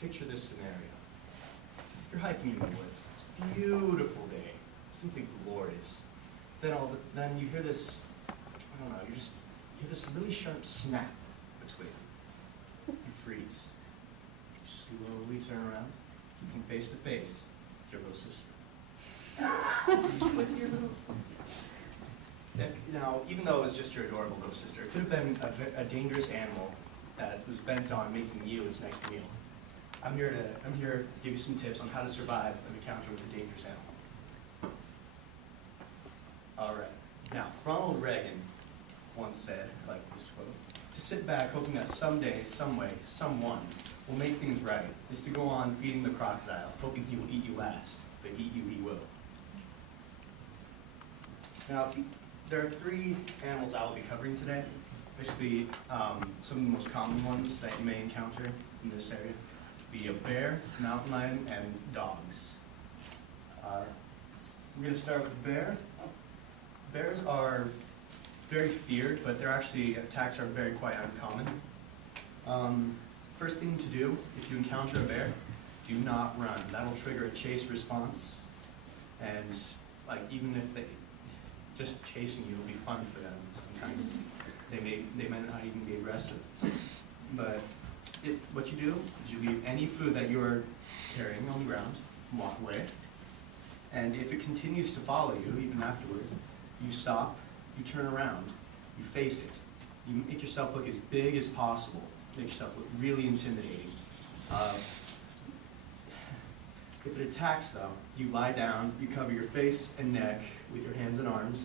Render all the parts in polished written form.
picture this scenario. You're hiking in the woods. It's a beautiful day, simply glorious. Then you hear this, I don't know, you hear this really sharp snap between. You freeze. You slowly turn around, looking face to face with your little sister. With your little sister. Now, even though it was just your adorable little sister, it could have been a dangerous animal that was bent on making you its next meal. I'm here to give you some tips on how to survive an encounter with a dangerous animal. All right. Now, Ronald Reagan once said, I like this quote, "To sit back hoping that someday, some way, someone will make things right is to go on feeding the crocodile, hoping he will eat you last, but eat you he will." Now, there are 3 animals I will be covering today. Basically, some of the most common ones that you may encounter in this area be a bear, mountain lion, and dogs. We're going to start with the bear. Bears are very feared, but their attacks are quite uncommon. First thing to do, if you encounter a bear, do not run. That'll trigger a chase response, and even if just chasing you will be fun for them sometimes. They may not even be aggressive. But what you do is you leave any food that you're carrying on the ground and walk away. And if it continues to follow you, even afterwards, you stop, you turn around, you face it. You make yourself look as big as possible. Make yourself look really intimidating. If it attacks, though, you lie down, you cover your face and neck with your hands and arms,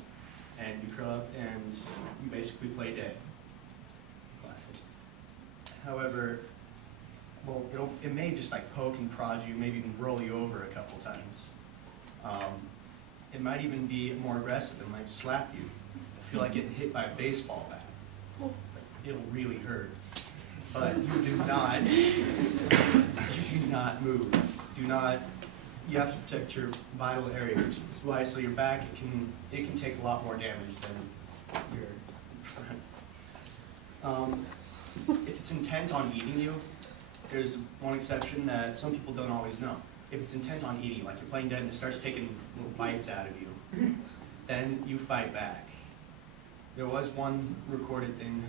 and you curl up and you basically play dead. Classic. However, it may just poke and prod you, maybe even roll you over a couple times. It might even be more aggressive and might slap you. Feel like getting hit by a baseball bat. It'll really hurt. But you do not move. You have to protect your vital area, which is why, so your back, it can take a lot more damage than your front. If it's intent on eating you, there's one exception that some people don't always know. If it's intent on eating, like you're playing dead and it starts taking little bites out of you, then you fight back. There was one recorded thing,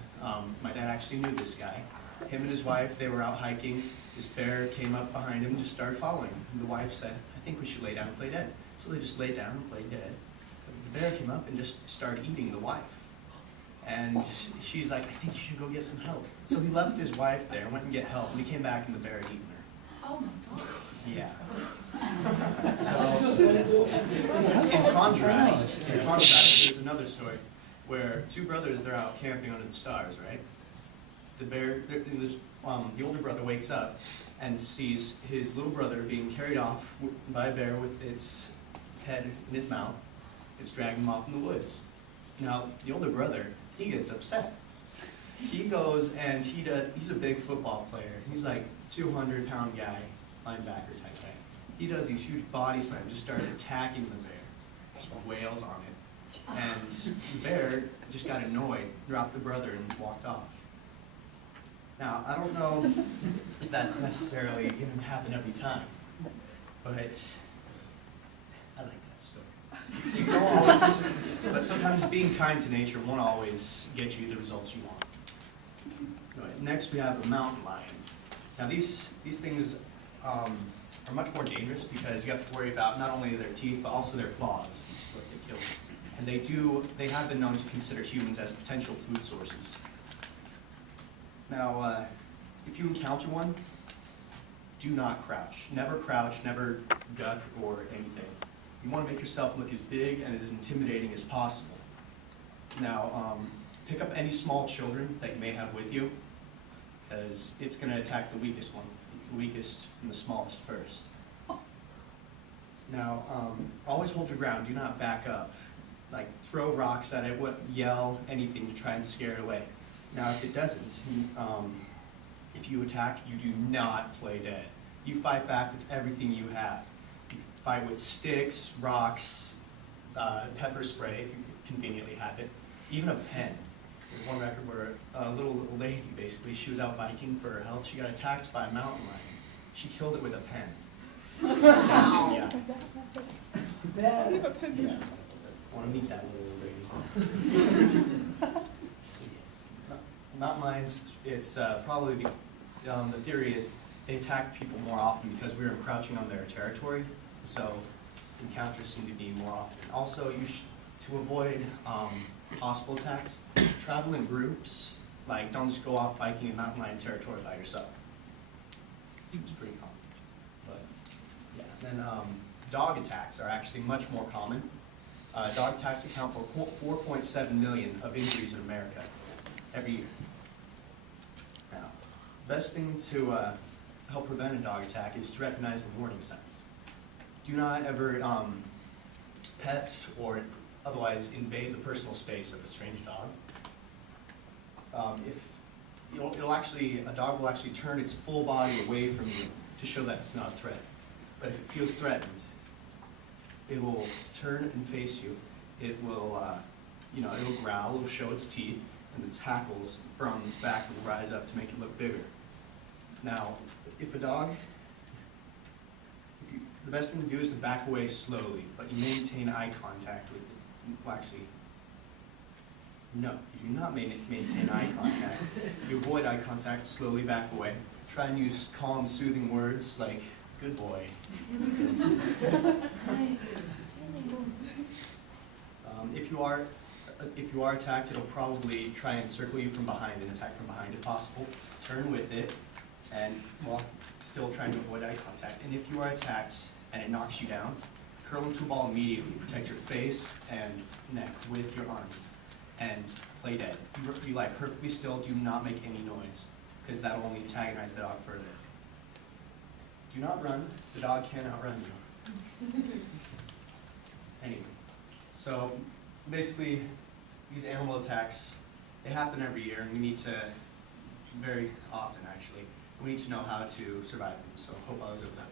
my dad actually knew this guy. Him and his wife, they were out hiking. This bear came up behind him and just started following him. And the wife said, "I think we should lay down and play dead." So they just laid down and played dead. But the bear came up and just started eating the wife. And she's like, "I think you should go get some help." So he left his wife there and went and get help. And he came back and the bear had eaten her. Oh my God. Yeah. So, in contrast, there's another story where 2 brothers, they're out camping under the stars, right? The older brother wakes up and sees his little brother being carried off by a bear with its head in his mouth. It's dragging him off in the woods. Now, the older brother, he gets upset. He goes and he's a big football player. He's like 200-pound guy, linebacker type guy. He does these huge body slams, just starts attacking the bear, just wails on it. And the bear just got annoyed, dropped the brother, and walked off. Now, I don't know if that's necessarily going to happen every time, but I like that story. So you don't always, but sometimes being kind to nature won't always get you the results you want. Right, next, we have a mountain lion. Now, these things are much more dangerous because you have to worry about not only their teeth but also their claws, what they kill. And they have been known to consider humans as potential food sources. Now, if you encounter one, do not crouch. Never crouch, never duck or anything. You want to make yourself look as big and as intimidating as possible. Now, pick up any small children that you may have with you, because it's going to attack the weakest and the smallest first. Now, always hold your ground. Do not back up. Throw rocks at it, yell, anything to try and scare it away. Now, if it doesn't, if you attack, you do not play dead. You fight back with everything you have. You fight with sticks, rocks, pepper spray, if you conveniently have it, even a pen. There's one record where a little lady, basically, she was out biking for her health. She got attacked by a mountain lion. She killed it with a pen. Yeah. Bad. Yeah. Want to meet that little lady? So, yes. Not mine. It's probably the theory is they attack people more often because we were encroaching on their territory. So encounters seem to be more often. Also, to avoid possible attacks, travel in groups. Like, don't just go off biking in mountain lion territory by yourself. Seems pretty common. But yeah, then dog attacks are actually much more common. Dog attacks account for 4.7 million of injuries in America every year. Now, the best thing to help prevent a dog attack is to recognize the warning signs. Do not ever pet or otherwise invade the personal space of a strange dog. A dog will actually turn its full body away from you to show that it's not a threat. But if it feels threatened, it will turn and face you. It will, it will growl, it will show its teeth, and its hackles from its back will rise up to make it look bigger. Now, if a dog, the best thing to do is to back away slowly, but you maintain eye contact with it. Well, actually, no, you do not maintain eye contact. You avoid eye contact, slowly back away. Try and use calm, soothing words like, good boy. If you are attacked, it'll probably try and circle you from behind and attack from behind if possible. Turn with it, and still trying to avoid eye contact. And if you are attacked and it knocks you down, curl into a ball immediately. Protect your face and neck with your arms, and play dead. You lie perfectly still. Do not make any noise, because that will only antagonize the dog further. Do not run. The dog can't outrun you. Anyway, so basically, these animal attacks, they happen every year, and we need to, very often actually, we need to know how to survive them. So hope I was able to help.